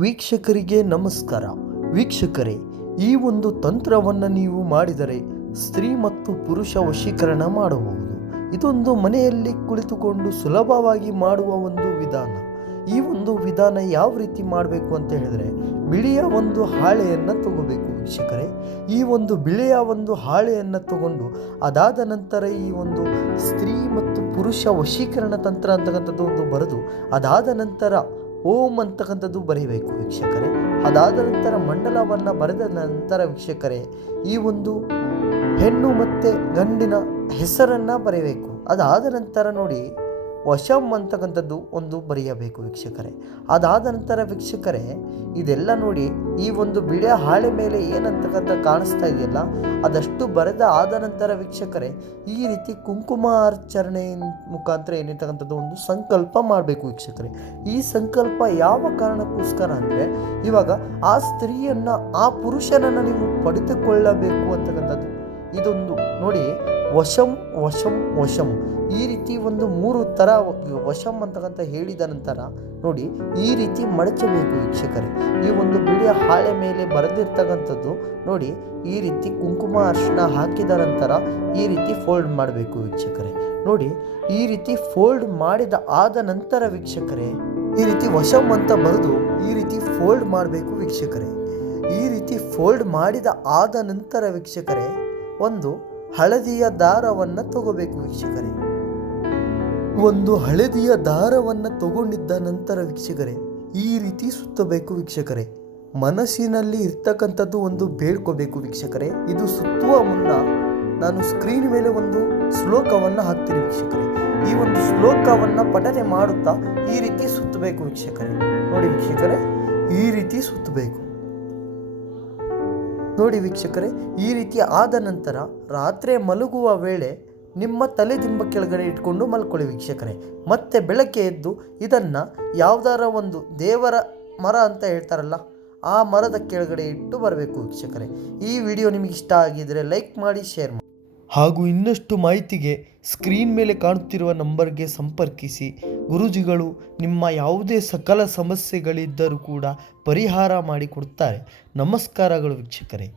ವೀಕ್ಷಕರಿಗೆ ನಮಸ್ಕಾರ. ವೀಕ್ಷಕರೇ, ಈ ಒಂದು ತಂತ್ರವನ್ನು ನೀವು ಮಾಡಿದರೆ ಸ್ತ್ರೀ ಮತ್ತು ಪುರುಷ ವಶೀಕರಣ ಮಾಡಬಹುದು. ಇದೊಂದು ಮನೆಯಲ್ಲಿ ಕುಳಿತುಕೊಂಡು ಸುಲಭವಾಗಿ ಮಾಡುವ ಒಂದು ವಿಧಾನ. ಈ ಒಂದು ವಿಧಾನ ಯಾವ ರೀತಿ ಮಾಡಬೇಕು ಅಂತ ಹೇಳಿದ್ರೆ, ಬಿಳಿಯ ಒಂದು ಹಾಳೆಯನ್ನು ತಗೋಬೇಕು ವೀಕ್ಷಕರೇ. ಈ ಒಂದು ಬಿಳಿಯ ಒಂದು ಹಾಳೆಯನ್ನು ತಗೊಂಡು ಅದಾದ ನಂತರ ಈ ಒಂದು ಸ್ತ್ರೀ ಮತ್ತು ಪುರುಷ ವಶೀಕರಣ ತಂತ್ರ ಅಂತಕ್ಕಂಥದ್ದು ಒಂದು ಬರೆದು ಅದಾದ ನಂತರ ಓಂ ಅಂತಕ್ಕಂಥದ್ದು ಬರೀಬೇಕು ವೀಕ್ಷಕರೇ. ಅದಾದ ನಂತರ ಮಂಡಲವನ್ನು ಬರೆದ ನಂತರ ವೀಕ್ಷಕರೇ, ಈ ಒಂದು ಹೆಣ್ಣು ಮತ್ತು ಗಂಡಿನ ಹೆಸರನ್ನು ಬರೀಬೇಕು. ಅದಾದ ನಂತರ ನೋಡಿ, ವಶಂ ಅಂತಕ್ಕಂಥದ್ದು ಒಂದು ಬರೆಯಬೇಕು ವೀಕ್ಷಕರೇ. ಅದಾದ ನಂತರ ವೀಕ್ಷಕರೇ, ಇದೆಲ್ಲ ನೋಡಿ ಈ ಒಂದು ಬಿಳಿಯ ಹಾಳೆ ಮೇಲೆ ಏನಂತಕ್ಕಂಥ ಕಾಣಿಸ್ತಾ ಇದೆಯಲ್ಲ, ಅದಷ್ಟು ಬರೆದ ಆದ ನಂತರ ವೀಕ್ಷಕರೇ, ಈ ರೀತಿ ಕುಂಕುಮಾರ್ಚರಣೆ ಮುಖಾಂತರ ಏನಿರ್ತಕ್ಕಂಥದ್ದು ಒಂದು ಸಂಕಲ್ಪ ಮಾಡಬೇಕು ವೀಕ್ಷಕರೇ. ಈ ಸಂಕಲ್ಪ ಯಾವ ಕಾರಣಕ್ಕೋಸ್ಕರ ಅಂದರೆ, ಇವಾಗ ಆ ಸ್ತ್ರೀಯನ್ನು ಆ ಪುರುಷನನ್ನು ನೀವು ಪಡೆದುಕೊಳ್ಳಬೇಕು ಅಂತಕ್ಕಂಥದ್ದು. ಇದೊಂದು ನೋಡಿ, ವಶಂ ವಶಂ ವಶಂ ಈ ರೀತಿ ಒಂದು 3 ಥರ ವಶಂ ಅಂತಕ್ಕಂಥ ಹೇಳಿದ ನಂತರ ನೋಡಿ ಈ ರೀತಿ ಮಡಚಬೇಕು ವೀಕ್ಷಕರೇ. ಈ ಒಂದು ಬಿಳಿಯ ಹಾಳೆ ಮೇಲೆ ಬರೆದಿರ್ತಕ್ಕಂಥದ್ದು ನೋಡಿ ಈ ರೀತಿ ಕುಂಕುಮ ಅರಿಶಿನ ಹಾಕಿದ ನಂತರ ಈ ರೀತಿ ಫೋಲ್ಡ್ ಮಾಡಬೇಕು ವೀಕ್ಷಕರೇ. ನೋಡಿ ಈ ರೀತಿ ಫೋಲ್ಡ್ ಮಾಡಿದ ಆದ ನಂತರ ವೀಕ್ಷಕರೇ, ಈ ರೀತಿ ವಶಂ ಅಂತ ಬರೆದು ಈ ರೀತಿ ಫೋಲ್ಡ್ ಮಾಡಬೇಕು ವೀಕ್ಷಕರೇ. ಈ ರೀತಿ ಫೋಲ್ಡ್ ಮಾಡಿದ ಆದ ನಂತರ ವೀಕ್ಷಕರೇ, ಒಂದು ಹಳದಿಯ ದಾರವನ್ನು ತಗೋಬೇಕು ವೀಕ್ಷಕರೇ. ಒಂದು ಹಳದಿಯ ದಾರವನ್ನು ತಗೊಂಡಿದ್ದ ನಂತರ ವೀಕ್ಷಕರೇ, ಈ ರೀತಿ ಸುತ್ತಬೇಕು ವೀಕ್ಷಕರೇ. ಮನಸ್ಸಿನಲ್ಲಿ ಇರ್ತಕ್ಕಂಥದ್ದು ಒಂದು ಬೇಡ್ಕೋಬೇಕು ವೀಕ್ಷಕರೇ. ಇದು ಸುತ್ತುವ ಮುನ್ನ ನಾನು ಸ್ಕ್ರೀನ್ ಮೇಲೆ ಒಂದು ಶ್ಲೋಕವನ್ನು ಹಾಕ್ತೀನಿ ವೀಕ್ಷಕರೇ. ಈ ಒಂದು ಶ್ಲೋಕವನ್ನು ಪಠನೆ ಮಾಡುತ್ತಾ ಈ ರೀತಿ ಸುತ್ತಬೇಕು ವೀಕ್ಷಕರೇ. ನೋಡಿ ವೀಕ್ಷಕರೇ, ಈ ರೀತಿ ಸುತ್ತಬೇಕು ನೋಡಿ ವೀಕ್ಷಕರೇ. ಈ ರೀತಿ ಆದ ನಂತರ ರಾತ್ರಿ ಮಲಗುವ ವೇಳೆ ನಿಮ್ಮ ತಲೆದಿಂಬ ಕೆಳಗಡೆ ಇಟ್ಕೊಂಡು ಮಲ್ಕೊಳ್ಳಿ ವೀಕ್ಷಕರೇ. ಮತ್ತೆ ಬೆಳಗ್ಗೆ ಎದ್ದು ಇದನ್ನು ಯಾವುದಾರ ಒಂದು ದೇವರ ಮರ ಅಂತ ಹೇಳ್ತಾರಲ್ಲ, ಆ ಮರದ ಕೆಳಗಡೆ ಇಟ್ಟು ಬರಬೇಕು ವೀಕ್ಷಕರೇ. ಈ ವಿಡಿಯೋ ನಿಮಗೆ ಇಷ್ಟ ಆಗಿದರೆ ಲೈಕ್ ಮಾಡಿ, ಶೇರ್ ಮಾಡಿ. ಹಾಗೂ ಇನ್ನಷ್ಟು ಮಾಹಿತಿಗೆ ಸ್ಕ್ರೀನ್ ಮೇಲೆ ಕಾಣುತ್ತಿರುವ ನಂಬರ್ಗೆ ಸಂಪರ್ಕಿಸಿ. ಗುರೂಜಿಗಳು ನಿಮ್ಮ ಯಾವುದೇ ಸಕಲ ಸಮಸ್ಯೆಗಳಿದ್ದರೂ ಕೂಡ ಪರಿಹಾರ ಮಾಡಿಕೊಡುತ್ತಾರೆ. ನಮಸ್ಕಾರಗಳು ವೀಕ್ಷಕರೇ.